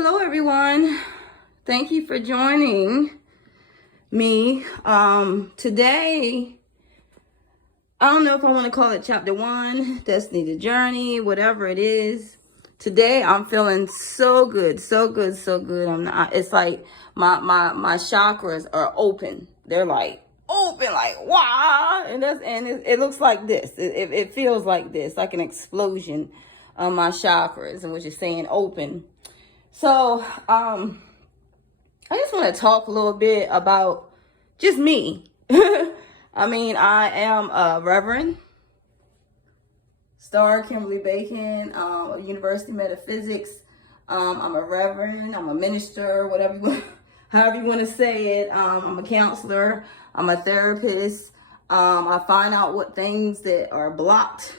Hello, everyone. Thank you for joining me. Today, I don't know if I want to call it chapter 1, Destiny the Journey, whatever it is. Today, I'm feeling so good, so good, so good. It's like my chakras are open. They're like open, like wow. And it looks like this. It feels like this, like an explosion of my chakras, and which is saying open. So, I just want to talk a little bit about just me. I mean, I am a Reverend Starr Kimberly Bacon, University of Metaphysics. I'm a Reverend, I'm a minister, whatever you want, however you want to say it. I'm a counselor, I'm a therapist. I find out what things that are blocked,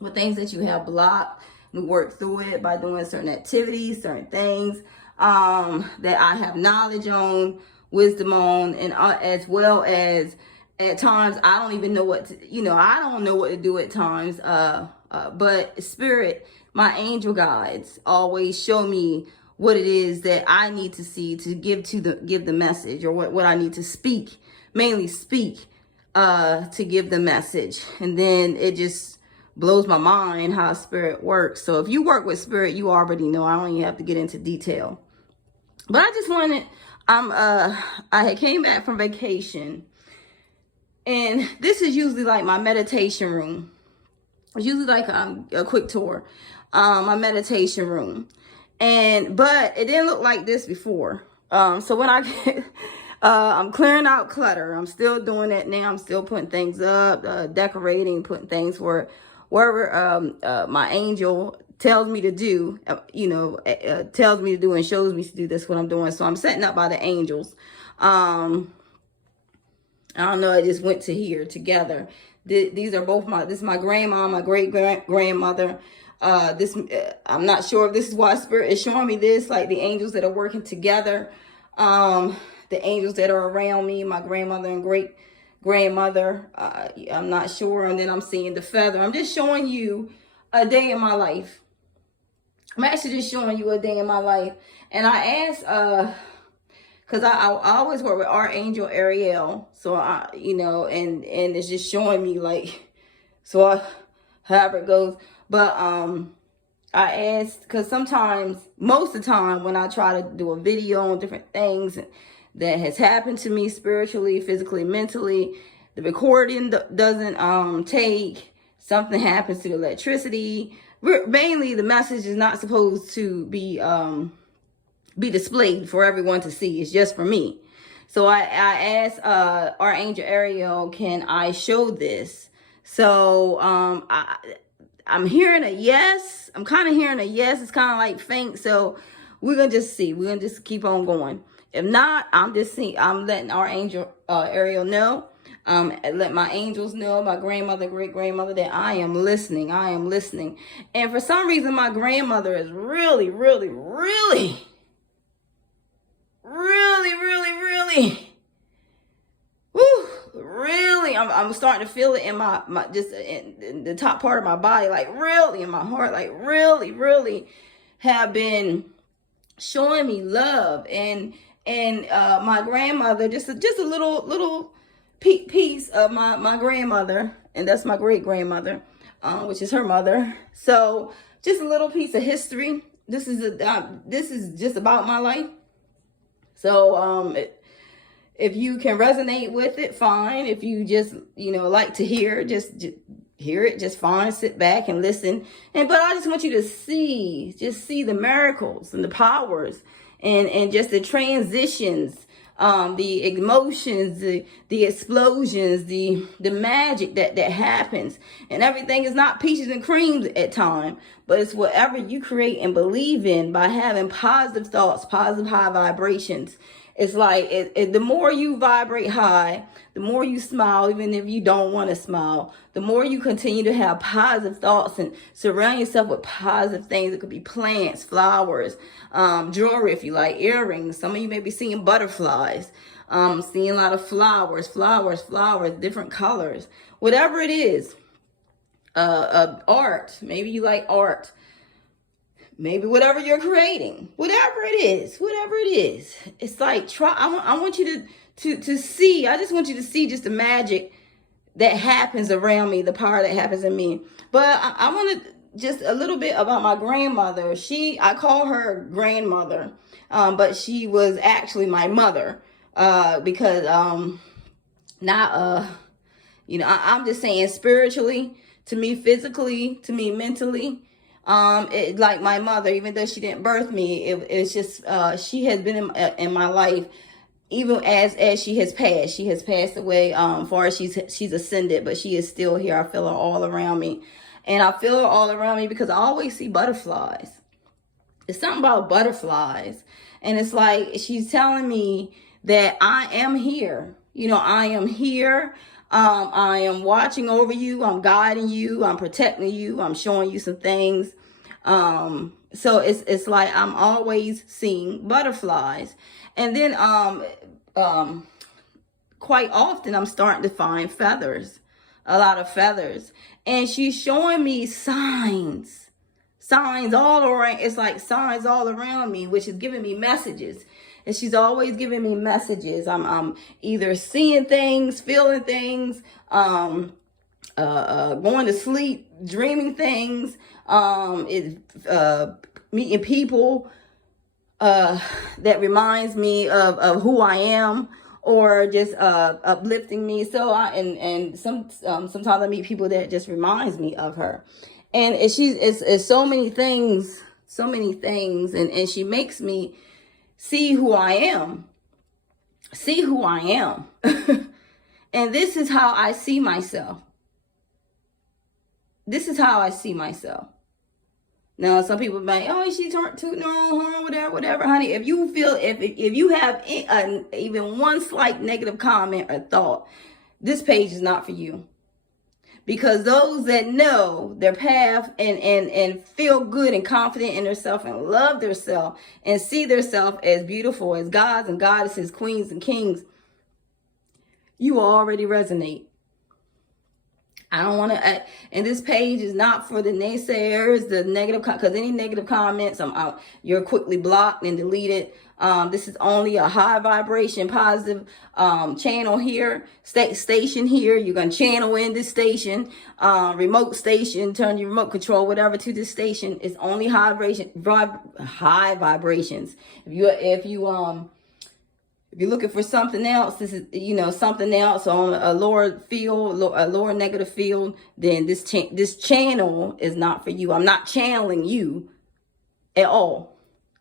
what things that you have blocked. We work through it by doing certain activities, certain things that I have knowledge on, wisdom on, and as well as at times I don't even know what to, I don't know what to do at times. But Spirit, my angel guides always show me what it is that I need to see to give the message, or what I need to speak, mainly speak to give the message. And then it just blows my mind how Spirit works. So if you work with Spirit, you already know. I don't even have to get into detail. But I just wanted, I had came back from vacation, and this is usually like my meditation room. It's usually like a quick tour, my meditation room. But it didn't look like this before. So when I get, I'm clearing out clutter. I'm still doing that now. I'm still putting things up, decorating, putting things wherever my angel tells me to do, tells me to do and shows me to do. This what I'm doing. So I'm setting up by the angels. I don't know. I just went to here together. These are both this is my grandma, my great grandmother. I'm not sure if this is why Spirit is showing me this, like the angels that are working together, the angels that are around me, my grandmother and great grandmother. I'm not sure. And then I'm seeing the feather. I'm just showing you a day in my life. I'm actually just showing you a day in my life. And I asked, because I always work with Archangel Ariel. So, and it's just showing me like, however it goes. But I asked, because most of the time when I try to do a video on different things that has happened to me spiritually, physically, mentally, the recording doesn't take, something happens to the electricity. Mainly the message is not supposed to be displayed for everyone to see. It's just for me. So I asked Archangel Ariel, can I show this? So I'm hearing a yes. I'm kind of hearing a yes. It's kind of like faint. So we're going to just see. We're going to just keep on going. If not, I'm letting Archangel Ariel know. Let my angels know, my grandmother, great grandmother, that I am listening. I am listening. And for some reason, my grandmother is really, really, really, really, really, really, really, I'm starting to feel it in my just in the top part of my body, like really in my heart, like really, really have been showing me love. And my grandmother, just a little piece of my grandmother, and that's my great grandmother, which is her mother. So just a little piece of history. This is just about my life. So if you can resonate with it, fine. If you just like to hear, just hear it, just fine. Sit back and listen. But I just want you to see the miracles and the powers and just the transitions, the emotions, the explosions, the magic that happens. And everything is not peaches and creams at times, but it's whatever you create and believe in by having positive thoughts, positive high vibrations. It's like the more you vibrate high, the more you smile, even if you don't want to smile, the more you continue to have positive thoughts and surround yourself with positive things. It could be plants, flowers, jewelry, if you like, earrings. Some of you may be seeing butterflies, seeing a lot of flowers, different colors, whatever it is. Art, maybe you like art. maybe whatever you're creating, whatever it is, it's like, I want you to see, I just want you to see just the magic that happens around me, the power that happens in me. But I want to just a little bit about my grandmother. I call her grandmother, but she was actually my mother, because I'm just saying, spiritually, to me, physically, to me, mentally, like my mother, even though she didn't birth me, it's just, she has been in my life, even as she has passed away, far as she's ascended, but she is still here. I feel her all around me. And I feel her all around me because I always see butterflies. It's something about butterflies. And it's like, she's telling me that I am here. I am here. I am watching over you. I'm guiding you. I'm protecting you. I'm showing you some things. So it's like I'm always seeing butterflies. And then quite often I'm starting to find feathers, a lot of feathers. And she's showing me signs all around. It's like signs all around me, which is giving me messages. And she's always giving me messages. I'm either seeing things, feeling things, going to sleep, dreaming things, meeting people that reminds me of who I am, or just uplifting me. So sometimes I meet people that just reminds me of her, and it's so many things, and she makes me see who I am, and this is how I see myself. Now, some people might, oh, she tooting her own horn, whatever, honey. If you feel, if you have even one slight negative comment or thought, this page is not for you. Because those that know their path and feel good and confident in themselves and love themselves and see themselves as beautiful, as gods and goddesses, queens and kings, you will already resonate. I don't want to, and this page is not for the naysayers, the negative, because any negative comments, you're quickly blocked and deleted. This is only a high vibration, positive channel here, station here. You're going to channel in this station, remote station, turn your remote control, whatever, to this station. It's only high vibrations. If you're looking for something else, this is, something else on a lower field, a lower negative field, then this channel is not for you. I'm not channeling you at all.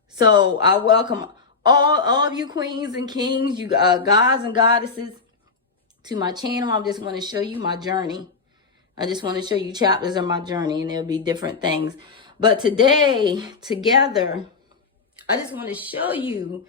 So I welcome all of you queens and kings, you gods and goddesses, to my channel. I just want to show you my journey. I just want to show you chapters of my journey, and there'll be different things. But today, together, I just want to show you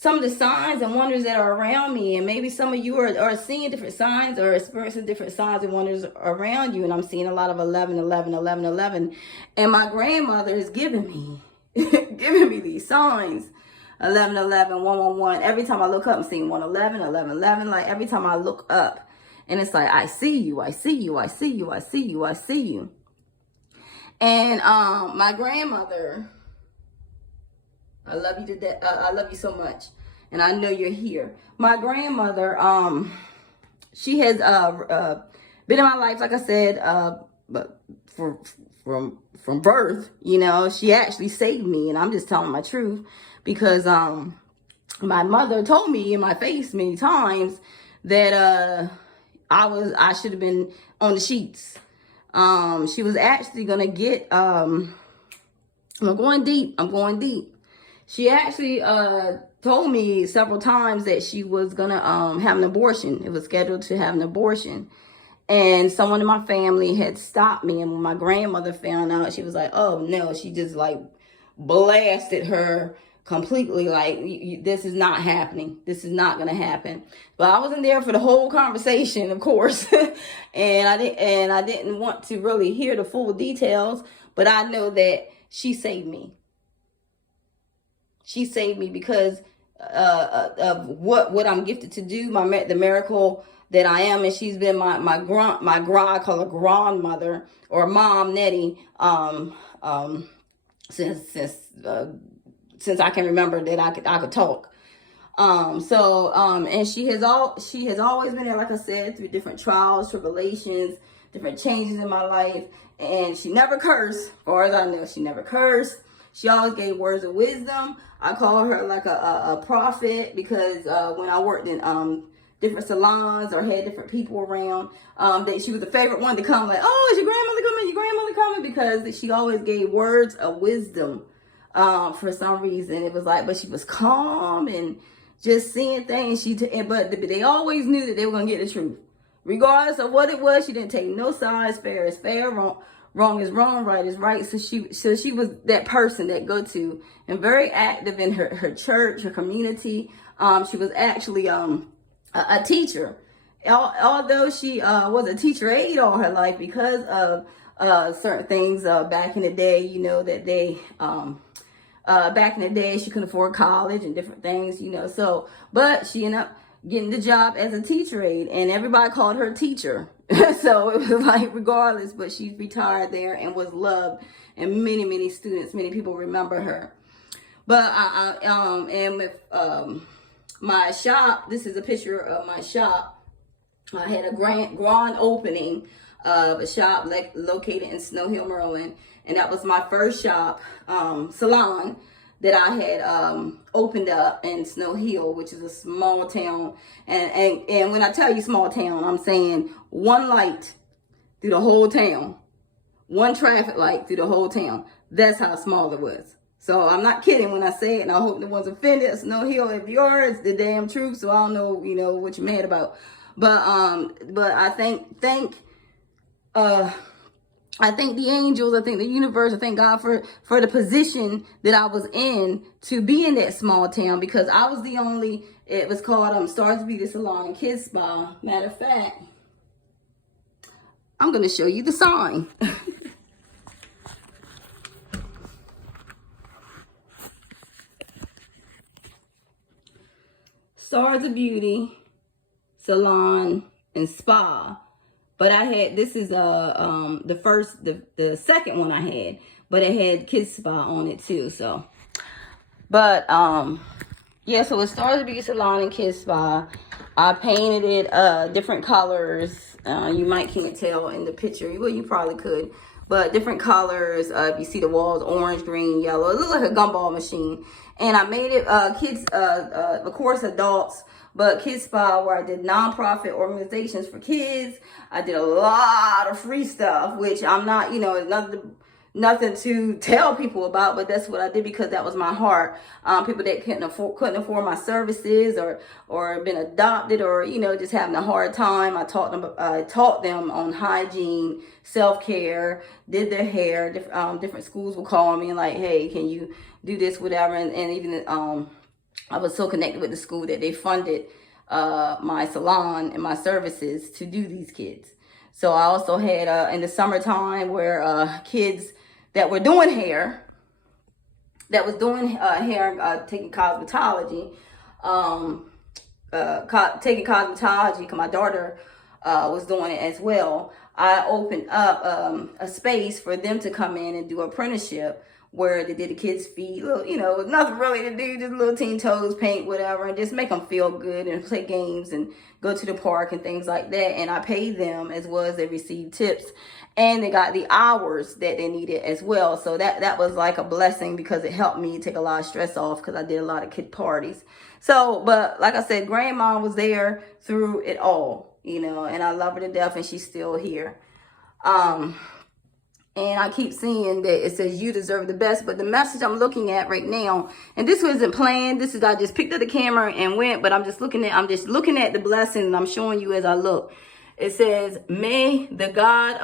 some of the signs and wonders that are around me. And maybe some of you are seeing different signs or experiencing different signs and wonders around you. And I'm seeing a lot of 11, 11, 11, 11. And my grandmother is giving me, giving me these signs. 11, 11, 1, 1, 1. Every time I look up, I'm seeing 1, 11, 11, 11. Like every time I look up, and it's like, I see you, I see you, I see you, I see you, I see you. And my grandmother, I love you to death. I love you so much, and I know you're here. My grandmother, she has been in my life, like I said, but from birth. She actually saved me, and I'm just telling my truth, because my mother told me in my face many times that I should have been on the sheets. She was actually gonna get. I'm going deep. She actually told me several times that she was gonna have an abortion. It was scheduled to have an abortion. And someone in my family had stopped me. And when my grandmother found out, she was like, oh no, she just like blasted her completely. Like, this is not happening. This is not gonna happen. But I wasn't there for the whole conversation, of course. and I didn't want to really hear the full details, but I know that she saved me. She saved me because of what I'm gifted to do, the miracle that I am. And she's been my I call her grandmother, or Mom Nettie, since I can remember that I could talk. And she has always been there, like I said, through different trials, tribulations, different changes in my life. And she never cursed, as far as I know. She never cursed. She always gave words of wisdom. I call her like a prophet, because when I worked in different salons or had different people around, that she was the favorite one to come, like, oh, is your grandmother coming? Your grandmother coming? Because she always gave words of wisdom. For some reason, it was like, but she was calm and just seeing things. But they always knew that they were gonna get the truth, regardless of what it was. She didn't take no sides. Fair is fair, wrong is wrong, right is right. So she was that person that go-to, and very active in her church, her community. She was actually a teacher, although she was a teacher aide all her life, because of certain things back in the day. You know that they back in the day, she couldn't afford college and different things, you know. So, but she ended up getting the job as a teacher aide, and everybody called her teacher. So it was like, regardless, but she retired there and was loved, and many students, many people remember her. But and with my shop, this is a picture of my shop. I had a grand opening of a shop located in Snow Hill, Maryland. And that was my first shop, salon, that I had opened up in Snow Hill, which is a small town. And when I tell you small town, I'm saying one light through the whole town. One traffic light through the whole town. That's how small it was. So I'm not kidding when I say it, and I hope no one's offended. Snow Hill, if you are, it's the damn truth. So I don't know, you know, what you're mad about. But I thank the angels, I think the universe, I thank God for the position that I was in to be in that small town, because I was the only, it was called Stars Beauty Salon and Kids Spa. Matter of fact, I'm going to show you the sign. Stars of Beauty Salon and Spa. But I had, this is the second one I had, but it had Kids Spa on it too. So, but yeah, so it started to be Salon and Kids Spa. I painted it different colors. You might can't tell in the picture. Well, you probably could, but different colors. If you see the walls, orange, green, yellow. It looked like a gumball machine. And I made it kids, of course, adults. But Kids Spa, where I did nonprofit organizations for kids. I did a lot of free stuff, which I'm not, you know, nothing to tell people about, but that's what I did because that was my heart. People that couldn't afford my services, or been adopted, or, you know, just having a hard time. I taught them on hygiene, self-care, did their hair. Different schools will call me and like, hey, can you do this, whatever. And even I was so connected with the school that they funded my salon and my services to do these kids. So I also had in the summertime where kids that were doing hair, taking cosmetology, because my daughter was doing it as well. I opened up a space for them to come in and do apprenticeship, where they did the kids' feet, little, you know, nothing really to do, just little teen toes, paint, whatever, and just make them feel good and play games and go to the park and things like that. And I paid them as well as they received tips, and they got the hours that they needed as well. So that was like a blessing, because it helped me take a lot of stress off, because I did a lot of kid parties. So, but like I said, grandma was there through it all, you know, and I love her to death, and she's still here. And I keep seeing that it says you deserve the best. But the message I'm looking at right now, and this wasn't planned. This is, I just picked up the camera and went, but I'm just looking at the blessing, and I'm showing you as I look. It says, may the God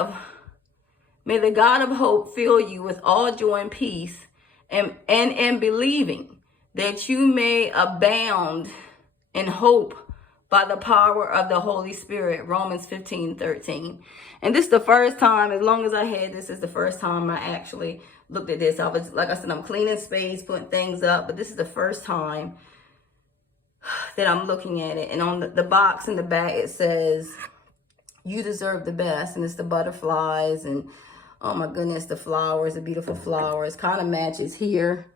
of hope fill you with all joy and peace, and believing that you may abound in hope by the power of the Holy Spirit. Romans 15:13. And this is the first time, as long as I had this, is the first time I actually looked at this. I was, like I said, I'm cleaning space, putting things up, but this is the first time that I'm looking at it. And on the box in the back, it says, you deserve the best. And it's the butterflies and Oh my goodness, the flowers, the beautiful flowers, kind of matches here.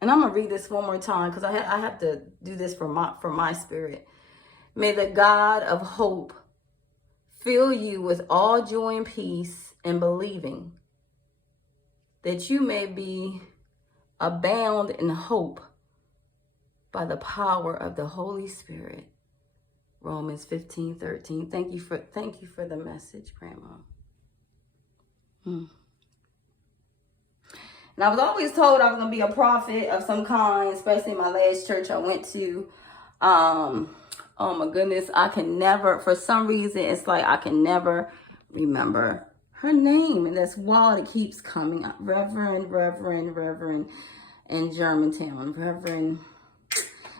And I'm gonna read this one more time because I have to do this for my spirit. May the God of hope fill you with all joy and peace in believing, that you may be abound in hope by the power of the Holy Spirit. Romans 15:13. Thank you for the message, Grandma. And I was always told I was gonna be a prophet of some kind, especially in my last church I went to. Oh my goodness, I can never, for some reason, it's like I can never remember her name. And that's why it keeps coming up. Reverend in Germantown. Reverend.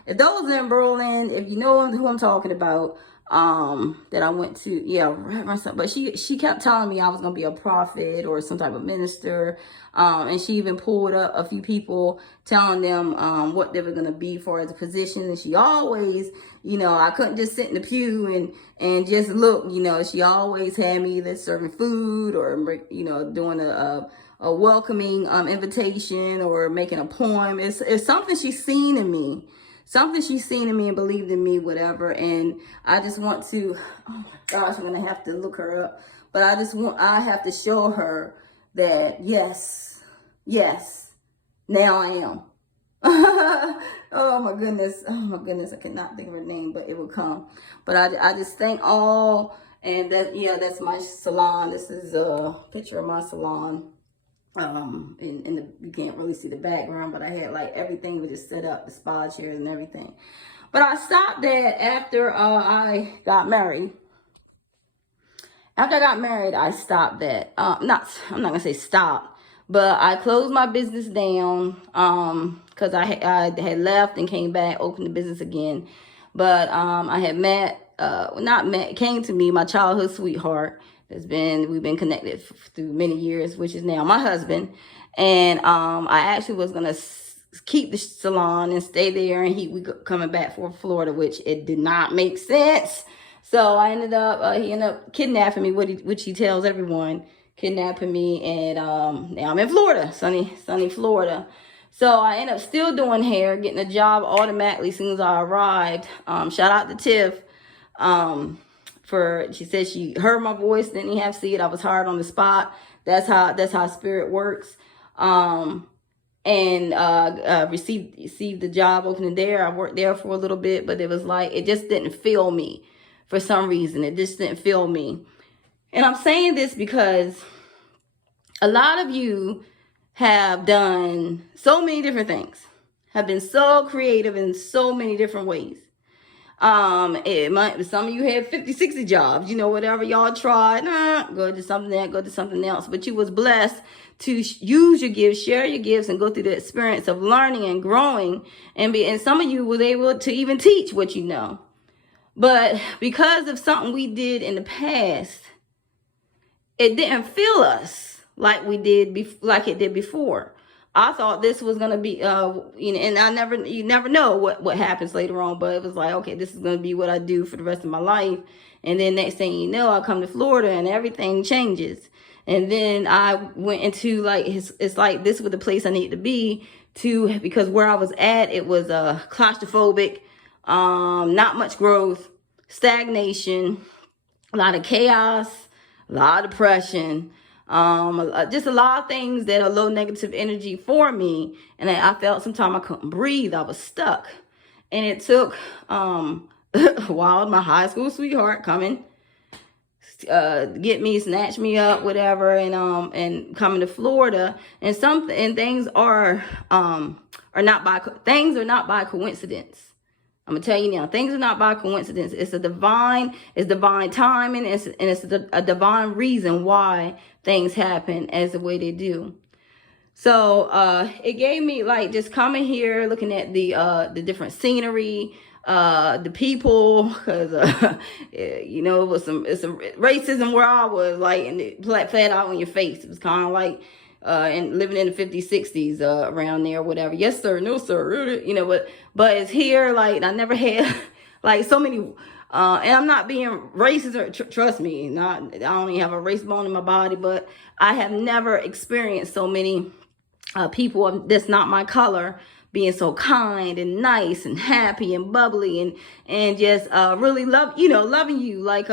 If those in Berlin, if you know who I'm talking about, that I went to, yeah, Reverend, but she kept telling me I was gonna be a prophet or some type of minister, and she even pulled up a few people telling them what they were gonna be for as a position. And she always, I couldn't just sit in the pew and just look. She always had me either serving food or doing a welcoming invitation or making a poem. It's something she's seen in me. Something she's seen in me and believed in me, whatever. And I just want to, oh my gosh, I'm going to have to look her up. But I have to show her that, yes, now I am. Oh my goodness. I cannot think of her name, but it will come. But I just thank all. And that's my salon. This is a picture of my salon. You can't really see the background, but I had like everything was just set up, the spa chairs and everything. But I stopped that after I got married. After I got married, I stopped that. I'm not gonna say stop, but I closed my business down because I had left and came back, opened the business again. But I had came to me, my childhood sweetheart. We've been connected through many years, which is now my husband. And I actually was going to keep the salon and stay there. And we coming back for Florida, which it did not make sense. So he ended up kidnapping me, which he tells everyone, kidnapping me. And now I'm in Florida, sunny Florida. So I ended up still doing hair, getting a job automatically as soon as I arrived. Shout out to Tiff. She said she heard my voice, didn't even have to see it. I was hired on the spot. That's how spirit works. Received the job opening there. I worked there for a little bit, but it was like, it just didn't feel me for some reason. It just didn't feel me. And I'm saying this because a lot of you have done so many different things, have been so creative in so many different ways. Some of you had 50, 60 jobs, whatever y'all tried, go to something else. But you was blessed to use your gifts, share your gifts, and go through the experience of learning and growing. And some of you was able to even teach what you know. But because of something we did in the past, it didn't feel us like it did before. I thought this was going to be, and you never know what happens later on, but it was like, okay, this is going to be what I do for the rest of my life. And then next thing you know, I come to Florida and everything changes. And then I went into it's like this was the place I need to be because where I was at, it was claustrophobic, not much growth, stagnation, a lot of chaos, a lot of depression. Just a lot of things that are low negative energy for me. And I felt sometimes I couldn't breathe. I was stuck. And it took a while, my high school sweetheart coming, get me, snatch me up, whatever, and coming to Florida. And things are not by coincidence. I'm gonna tell you now, things are not by coincidence. It's divine timing, and it's a divine reason why things happen as the way they do. So it gave me just coming here, looking at the different scenery, the people, because it was some racism where I was, and it flat out on your face. It was kind of like and living in the 50s, 60s around there, whatever. Yes, sir. No, sir. But it's here, I never had, so many, And I'm not being racist, or trust me, I don't even have a race bone in my body, but I have never experienced so many people that's not my color being so kind and nice and happy and bubbly and just really loving you, like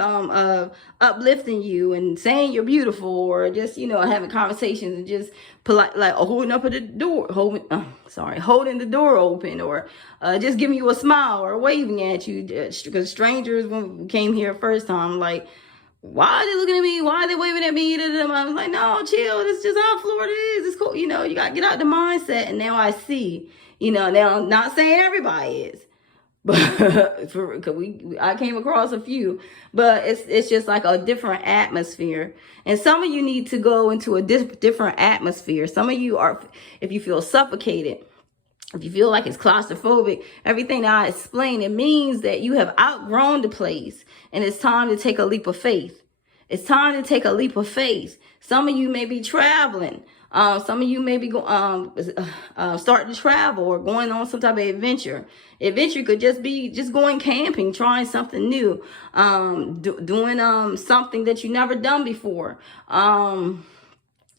uplifting you and saying you're beautiful, or just having conversations and just polite, like holding up at the door, holding the door open, or just giving you a smile or waving at you. Because strangers, when we came here first time, like, why are they looking at me? Why are they waving at me? I was like, no, chill. This is just how Florida is. It's cool. You got to get out the mindset. And now I see, now I'm not saying everybody is, but I came across a few, but it's just like a different atmosphere. And some of you need to go into a different atmosphere. Some of you are, if you feel suffocated, if you feel like it's claustrophobic, everything that I explained, it means that you have outgrown the place and it's time to take a leap of faith. It's time to take a leap of faith. Some of you may be traveling. Some of you may be starting to travel or going on some type of adventure. Adventure could just be just going camping, trying something new, doing something that you never done before.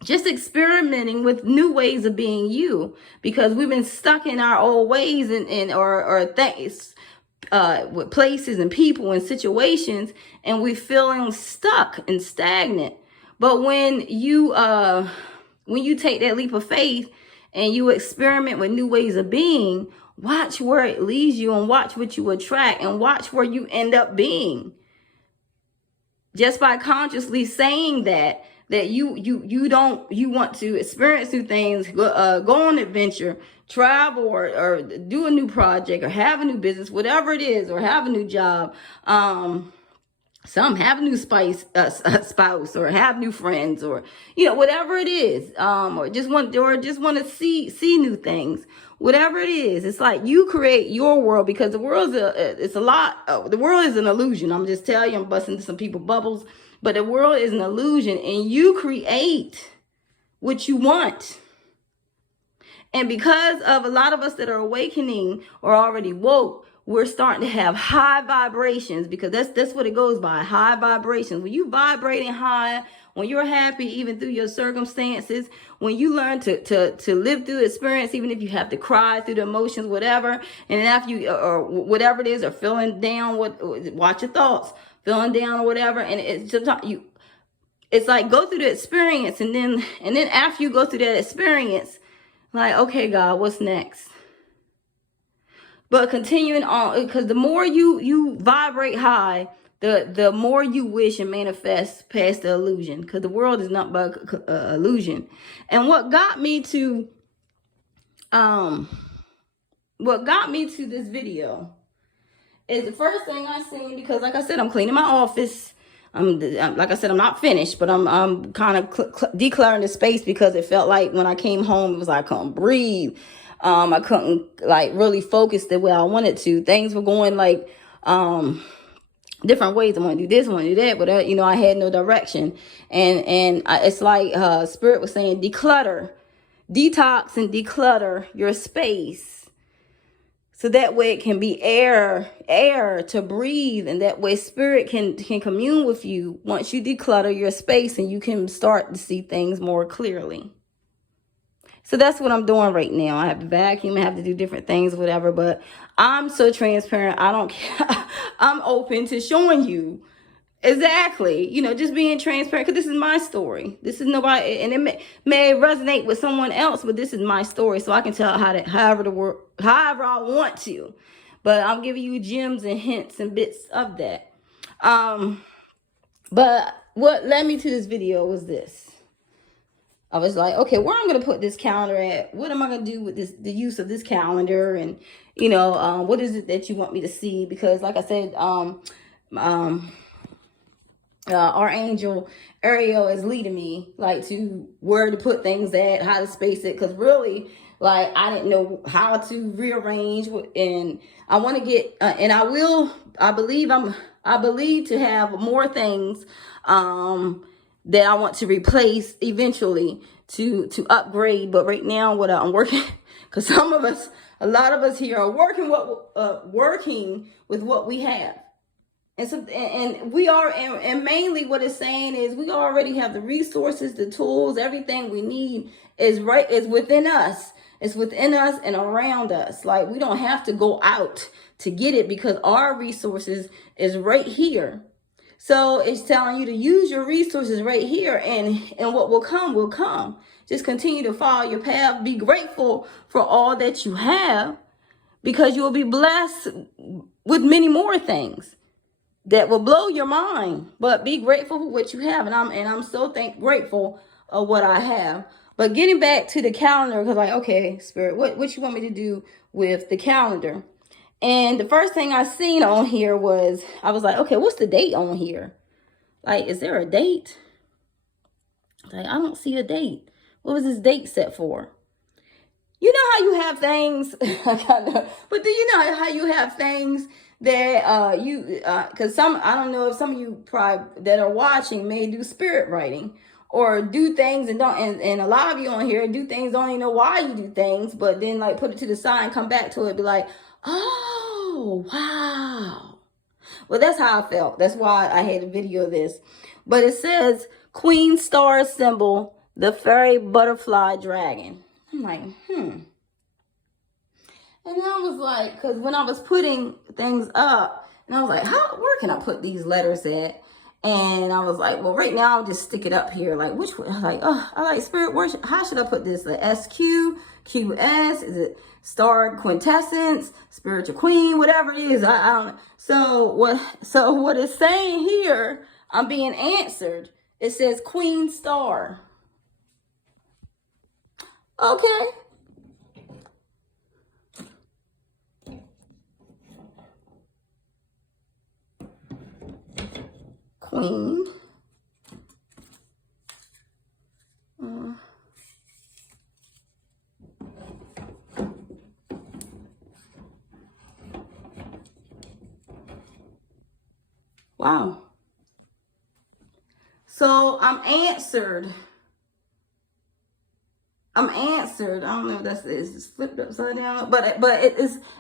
Just experimenting with new ways of being you, because we've been stuck in our old ways or things, with places and people and situations, and we're feeling stuck and stagnant. But when you take that leap of faith and you experiment with new ways of being, watch where it leads you and watch what you attract and watch where you end up being. Just by consciously saying that you want to experience new things, go on an adventure, travel, or do a new project, or have a new business, whatever it is, or have a new job. Some have a new spouse, or have new friends, or whatever it is, or just want to see new things. Whatever it is, it's like you create your world, because the world the world is an illusion. I'm just telling you, I'm busting some people's bubbles. But the world is an illusion, and you create what you want. And because of a lot of us that are awakening or already woke, we're starting to have high vibrations, because that's what it goes by, high vibrations. When you vibrating high, when you're happy even through your circumstances, when you learn to live through the experience, even if you have to cry through the emotions, whatever, and then after you, or whatever it is, or feeling down, watch your thoughts, feeling down or whatever, and it's like go through the experience, and then after you go through that experience, like, okay, God, what's next? But continuing on, because the more you vibrate high, the more you wish and manifest past the illusion, because the world is not but illusion. And what got me to this video is the first thing I seen, because like I said, I'm cleaning my office. Like I said, I'm not finished, but I'm kind of decluttering the space, because it felt like when I came home, it was like I couldn't breathe. I couldn't like really focus the way I wanted to. Things were going like different ways. I want to do this, I want to do that, but I had no direction. And it's like Spirit was saying, declutter, detox, and declutter your space, so that way it can be air to breathe, and that way Spirit can commune with you once you declutter your space, and you can start to see things more clearly. So that's what I'm doing right now. I have to vacuum, I have to do different things, whatever, but I'm so transparent. I don't care. I'm open to showing you exactly, just being transparent, because this is my story. This is nobody, and it may resonate with someone else, but this is my story, so I can tell however I want to. But I'm giving you gems and hints and bits of that. But what led me to this video was this. I was like, okay, where I'm going to put this calendar at? What am I going to do with the use of this calendar? And, what is it that you want me to see? Because like I said, our angel Ariel is leading me like to where to put things at, how to space it. Because really, like, I didn't know how to rearrange, and I want to get, and I believe to have more things, that I want to replace eventually to upgrade. But right now, what I'm working, because a lot of us here are working with what we have. And so, and we are, and mainly what it's saying is we already have the resources, the tools, everything we need is within us. It's within us and around us. Like, we don't have to go out to get it because our resources is right here. So it's telling you to use your resources right here, and what will come will come. Just continue to follow your path. Be grateful for all that you have, because you will be blessed with many more things that will blow your mind. But be grateful for what you have, and I'm so grateful of what I have. But getting back to the calendar, because like, okay, Spirit, what you want me to do with the calendar? And the first thing I seen on here was, I was like, okay, what's the date on here? Like, is there a date? Like, I don't see a date. What was this date set for? You know how you have things, but do you know how you have things that because I don't know if some of you probably that are watching may do spirit writing or do things and a lot of you on here do things, don't even know why you do things, but then like put it to the side and come back to it, be like, oh, wow. Well, that's how I felt. That's why I had a video of this. But it says Queen Starr symbol, the fairy butterfly dragon. I'm like, And I was like, because when I was putting things up, and I was like, where can I put these letters at? And I was like, well, right now I'll just stick it up here. Like, which one? I was like, I like Spirit. How should I put this? The SQ, QS, is it Star Quintessence, Spiritual Queen, whatever it is. I don't know. So what it's saying here, I'm being answered. It says Queen Starr. Okay. Queen. Wow. So I'm answered. I don't know if it's flipped upside down, but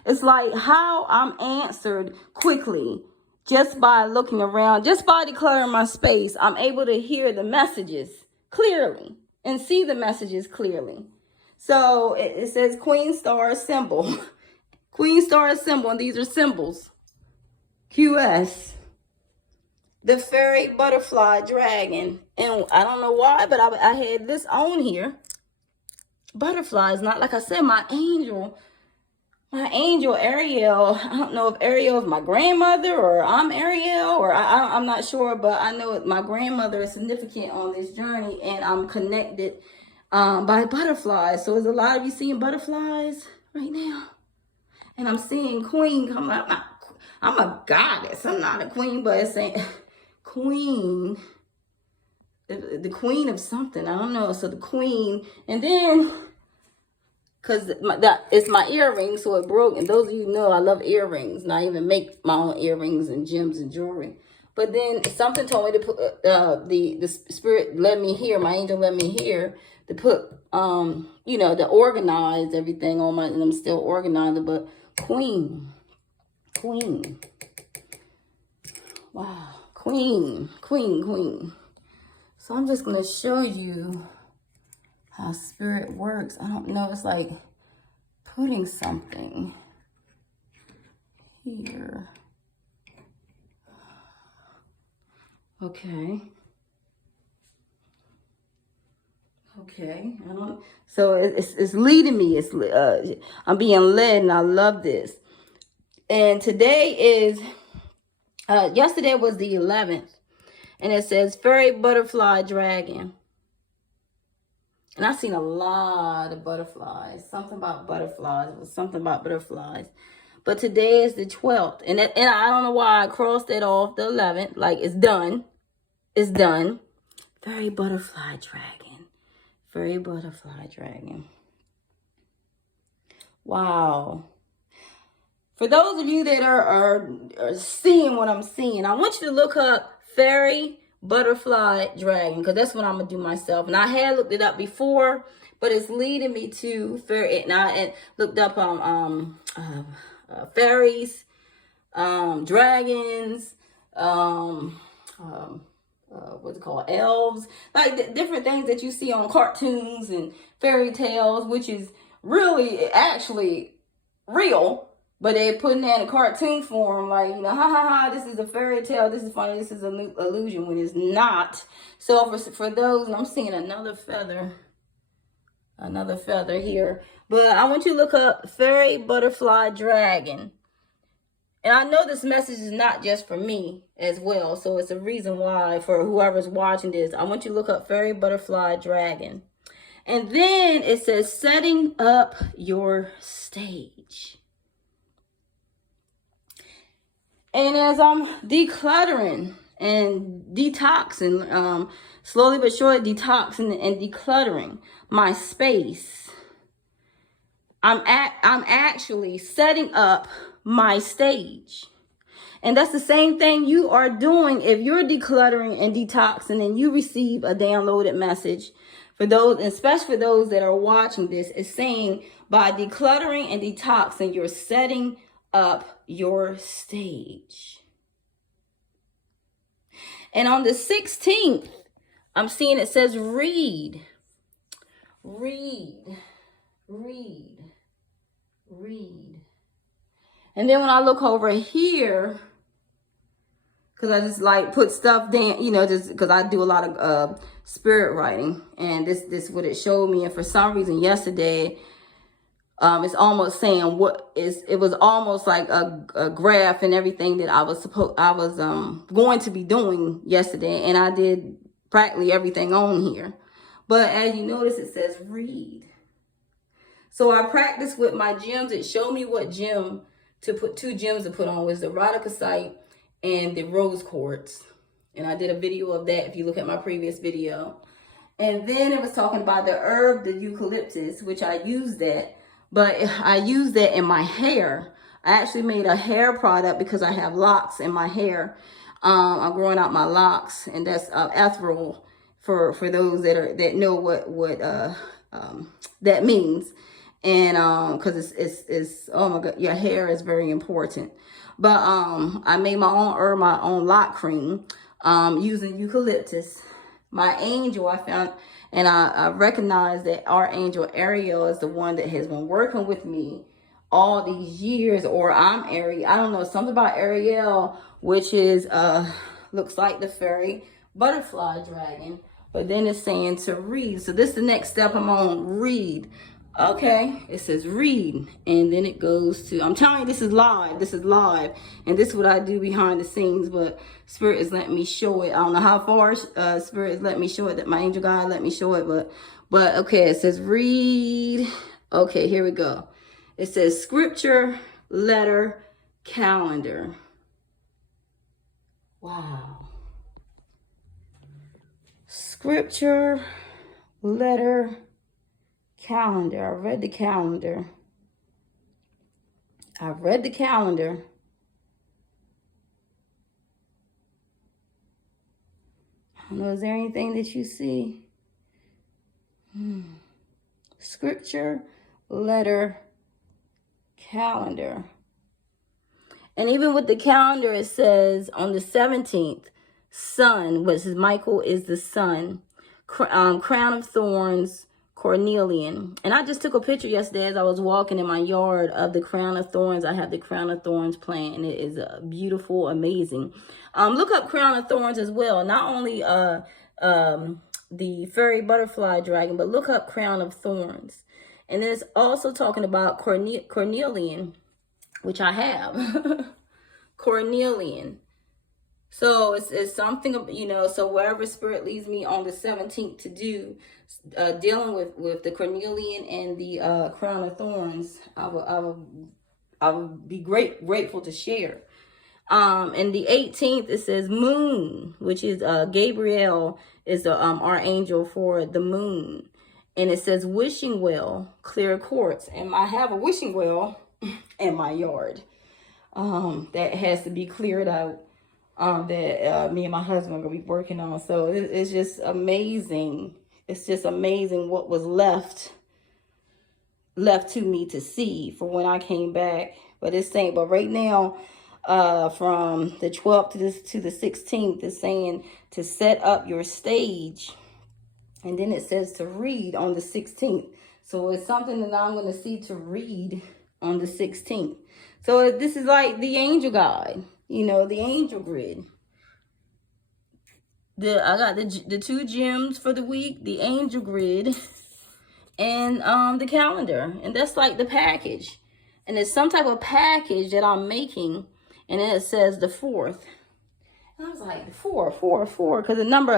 it's like how I'm answered quickly just by looking around, just by decluttering my space. I'm able to hear the messages clearly and see the messages clearly. So it says Queen Starr symbol, Queen Starr symbol, and these are symbols. QS, the fairy butterfly dragon, and I don't know why, but I had this on here. Butterflies, not like I said, my angel Ariel. I don't know if Ariel is my grandmother or I'm Ariel, or I'm not sure, but I know my grandmother is significant on this journey, and I'm connected by butterflies. So is a lot of you seeing butterflies right now? And I'm seeing queen come up. I'm a goddess. I'm not a queen, but it's saying queen. The queen of something, I don't know. So the queen, and then because it's my earrings, so it broke. And those of you know I love earrings, and I even make my own earrings and gems and jewelry. But then something told me to put the spirit let me hear, my angel let me hear to put to organize everything on my, and I'm still organizing. But queen, wow, queen. So I'm just going to show you how spirit works. I don't know. It's like putting something here. Okay. So it's leading me. I'm being led, and I love this. And today is, yesterday was the 11th. And it says fairy butterfly dragon. And I've seen a lot of butterflies. Something about butterflies. It was something about butterflies. But today is the 12th. And I don't know why I crossed it off the 11th. Like, it's done. It's done. Fairy butterfly dragon. Fairy butterfly dragon. Wow. For those of you that are seeing what I'm seeing, I want you to look up fairy butterfly dragon, because that's what I'm gonna do myself. And I had looked it up before, but it's leading me to fairy. And I looked up fairies, dragons, what's it called, elves, like different things that you see on cartoons and fairy tales, which is really actually real, but they're putting that in cartoon form, like, you know, ha ha ha, this is a fairy tale, this is funny, this is an illusion, when it's not. So for those, and I'm seeing another feather here, but I want you to look up fairy butterfly dragon. And I know this message is not just for me as well, so it's a reason why for whoever's watching this. I want you to look up fairy butterfly dragon. And then it says setting up your stage. And as I'm decluttering and detoxing, slowly but surely detoxing and decluttering my space, I'm actually setting up my stage. And that's the same thing you are doing if you're decluttering and detoxing and you receive a downloaded message. For those, especially for those that are watching this, is saying by decluttering and detoxing, you're setting up your stage. And on the 16th, I'm seeing it says read. And then when I look over here, because I just like put stuff down, you know, just because I do a lot of spirit writing, and this what it showed me. And for some reason yesterday, it's almost saying it was almost like a graph and everything that I was going to be doing yesterday, and I did practically everything on here. But as you notice, it says read. So I practiced with my gems. It showed me what gem to put, 2 gems to put on, was the rhodochrosite and the rose quartz. And I did a video of that if you look at my previous video. And then it was talking about the herb, the eucalyptus, which I used that. But I used that in my hair. I actually made a hair product because I have locks in my hair. I'm growing out my locks, and that's ethereal for those that know what that means. And because it's oh my god, your hair is very important. But I made my own herb, my own lock cream, using eucalyptus. My angel, I found, and I recognize that our angel Ariel is the one that has been working with me all these years, or I'm Ariel. I don't know, something about Ariel, which is looks like the fairy butterfly dragon. But then it's saying to read. So this is the next step I'm on, read. Okay, it says read, and then it goes to, I'm telling you, this is live, and this is what I do behind the scenes, but Spirit is letting me show it. I don't know how far Spirit is letting me show it, that my angel God let me show it, but okay, it says read. Okay, here we go. It says scripture, letter, calendar. Wow. Scripture, letter, calendar. I read the calendar. I don't know, is there anything that you see? Scripture, letter, calendar. And even with the calendar, it says on the 17th, sun, which is Michael is the sun, crown of thorns, cornelian. And I just took a picture yesterday as I was walking in my yard of the crown of thorns. I have the crown of thorns plant, and it is beautiful, amazing. Look up crown of thorns as well. Not only the fairy butterfly dragon, but look up crown of thorns. And then it's also talking about cornelian, which I have. Cornelian. So it's something, you know, so wherever Spirit leads me on the 17th to do, dealing with the cornelian and the crown of thorns, I will be grateful to share. And the 18th, it says moon, which is Gabriel is the archangel for the moon. And it says wishing well, clear quartz. And I have a wishing well in my yard that has to be cleared out. That me and my husband are gonna be working on. So it's just amazing. It's just amazing what was left to me to see for when I came back. But it's saying, but right now, from the 12th to the 16th. It's saying to set up your stage. And then it says to read on the 16th. So it's something that I'm going to see to read on the 16th. So this is like the angel guide, you know, the angel grid. I got the 2 gems for the week, the angel grid, and the calendar. And that's like the package. And it's some type of package that I'm making. And then it says the 4th. And I was like, 4, because the number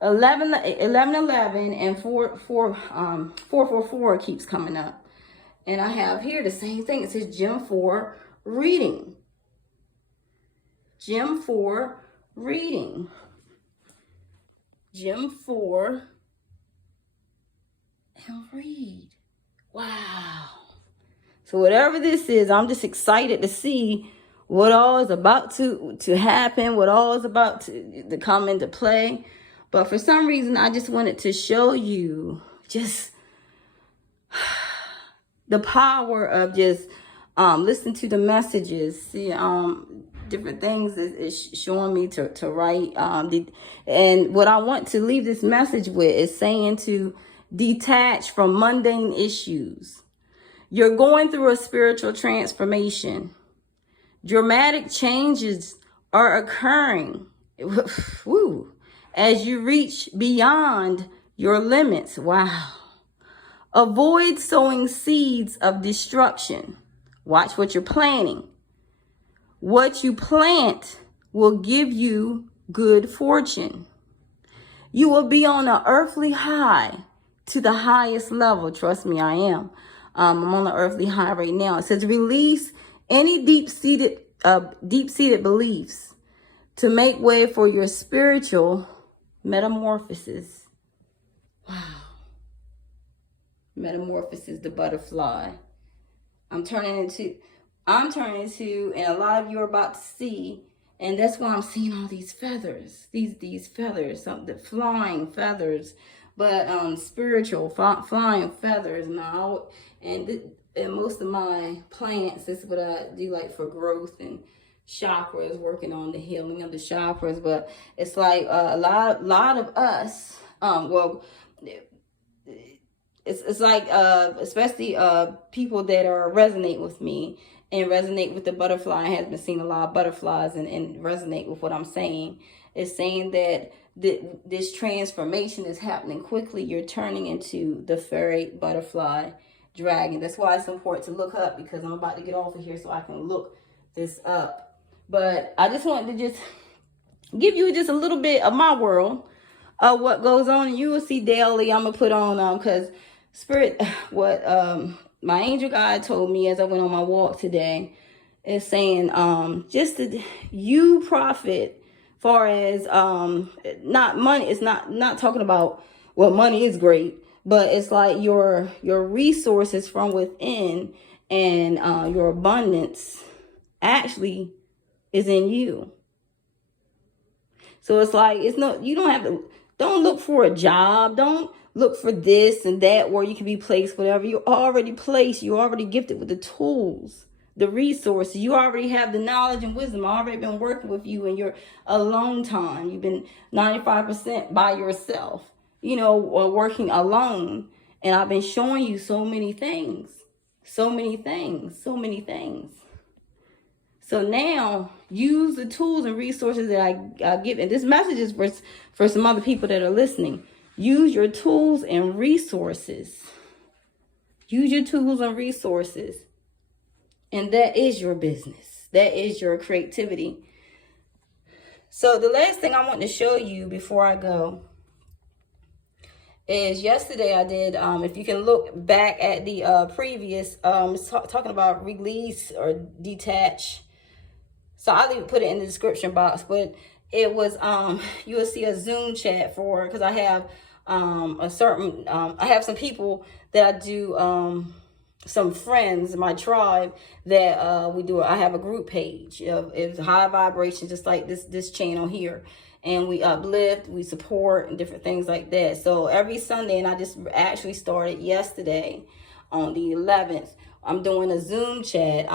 11, and 444 keeps coming up. And I have here the same thing. It says Gem 4 reading. Gem 4 reading. Gem 4 and read. Wow. So whatever this is, I'm just excited to see what all is about to happen, what all is about to come into play. But for some reason, I just wanted to show you just the power of just listening to the messages. See, different things is showing me to write. And what I want to leave this message with is saying to detach from mundane issues. You're going through a spiritual transformation. Dramatic changes are occurring. Woo. As you reach beyond your limits. Wow. Avoid sowing seeds of destruction. Watch what you're planting. What you plant will give you good fortune. You will be on an earthly high to the highest level. Trust me, I am. I'm on an earthly high right now. It says release any deep-seated beliefs to make way for your spiritual metamorphosis. Wow. Metamorphosis, the butterfly. I'm turning into, and a lot of you are about to see, and that's why I'm seeing all these feathers, these feathers, the flying feathers, but spiritual flying feathers now. And most of my plants, this is what I do, like for growth and chakras, working on the healing of the chakras. But it's like a lot of us, it's like especially people that resonate with me and resonate with the butterfly. I have been seeing a lot of butterflies and resonate with what I'm saying. It's saying that this transformation is happening quickly. You're turning into the fairy butterfly dragon. That's why it's important to look up, because I'm about to get off of here so I can look this up. But I just wanted to just give you just a little bit of my world of what goes on, and you will see daily. I'm gonna put on because Spirit, what my angel guide told me as I went on my walk today is saying just that you profit far as not money. It's not talking about, well, money is great, but it's like your resources from within and your abundance actually is in you. So it's like, you don't look for a job. Don't look for this and that where you can be placed, whatever. You're already placed. You're already gifted with the tools, the resources. You already have the knowledge and wisdom. I've already been working with you in your alone time. You've been 95% by yourself, working alone. And I've been showing you so many things. So now use the tools and resources that I give. And this message is for some other people that are listening. Use your tools and resources. And that is your business. That is your creativity. So the last thing I want to show you before I go is yesterday I did, if you can look back at the previous, it's talking about release or detach. So I'll even put it in the description box, but it was, you will see a Zoom chat because I have I have some people that I do, some friends in my tribe that I have a group page. It's high vibration, just like this channel here. And we uplift, we support, and different things like that. So every Sunday, and I just actually started yesterday on the 11th, I'm doing a Zoom chat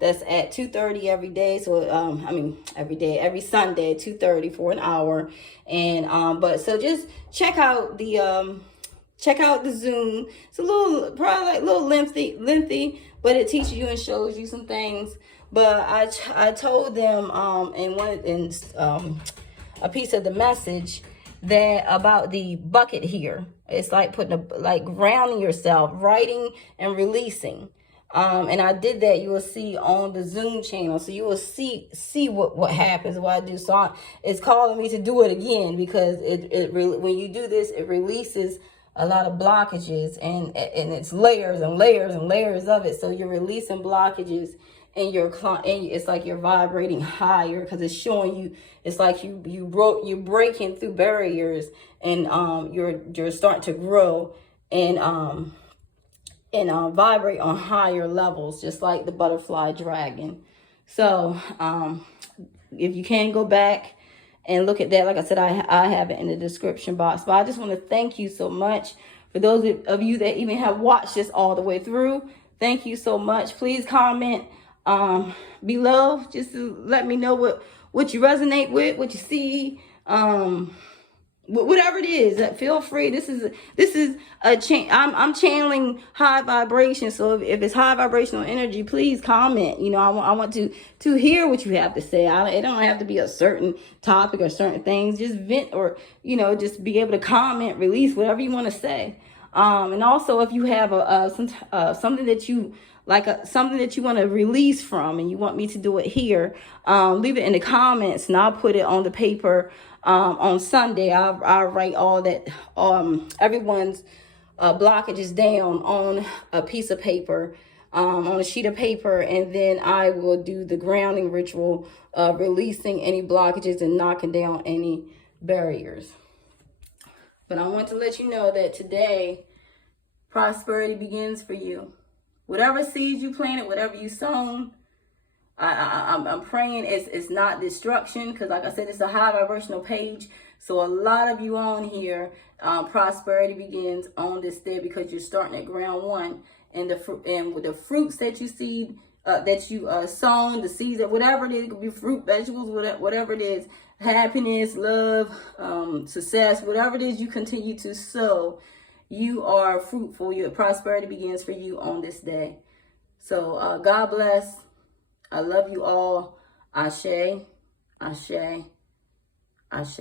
that's at 2:30 every day. So every Sunday at 2:30 for an hour. And but so just check out the Zoom. It's a little, probably like a little lengthy, but it teaches you and shows you some things. But I told them in a piece of the message that about the bucket here. It's like grounding yourself, writing and releasing. And I did that. You will see on the Zoom channel, so you will see what happens, what I do. So it's calling me to do it again, because when you do this, it releases a lot of blockages, and it's layers and layers and layers of it. So you're releasing blockages, and it's like you're vibrating higher, because it's showing you, it's like you're breaking through barriers, and you're starting to grow and vibrate on higher levels, just like the butterfly dragon. So if you can go back and look at that, like I said, I have it in the description box. But I just want to thank you so much for those of you that even have watched this all the way through. Thank you so much. Please comment below, just to let me know what you resonate with, what you see, whatever it is. Feel free. This is a change. I'm channeling high vibration. So if it's high vibrational energy, please comment. I want to hear what you have to say. It don't have to be a certain topic or certain things. Just vent, or just be able to comment, release whatever you want to say. And also, if you have something that you like, something that you want to release from, and you want me to do it here, leave it in the comments, and I'll put it on the paper. On Sunday, I'll write all that, everyone's blockages down on a piece of paper, on a sheet of paper, and then I will do the grounding ritual, releasing any blockages and knocking down any barriers. But I want to let you know that today, prosperity begins for you. Whatever seeds you planted, whatever you sown, I'm praying it's not destruction, because like I said, it's a high vibrational page. So a lot of you on here, prosperity begins on this day, because you're starting at ground one, and with the fruits that you see, that you sown, the seeds, that whatever it is, it could be fruit, vegetables, whatever it is, happiness, love, success, whatever it is you continue to sow, you are fruitful. Your prosperity begins for you on this day. So God bless. I love you all. Ashe, ashe, ashe.